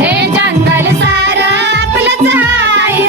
हे जंगल सार आपलंच आहे.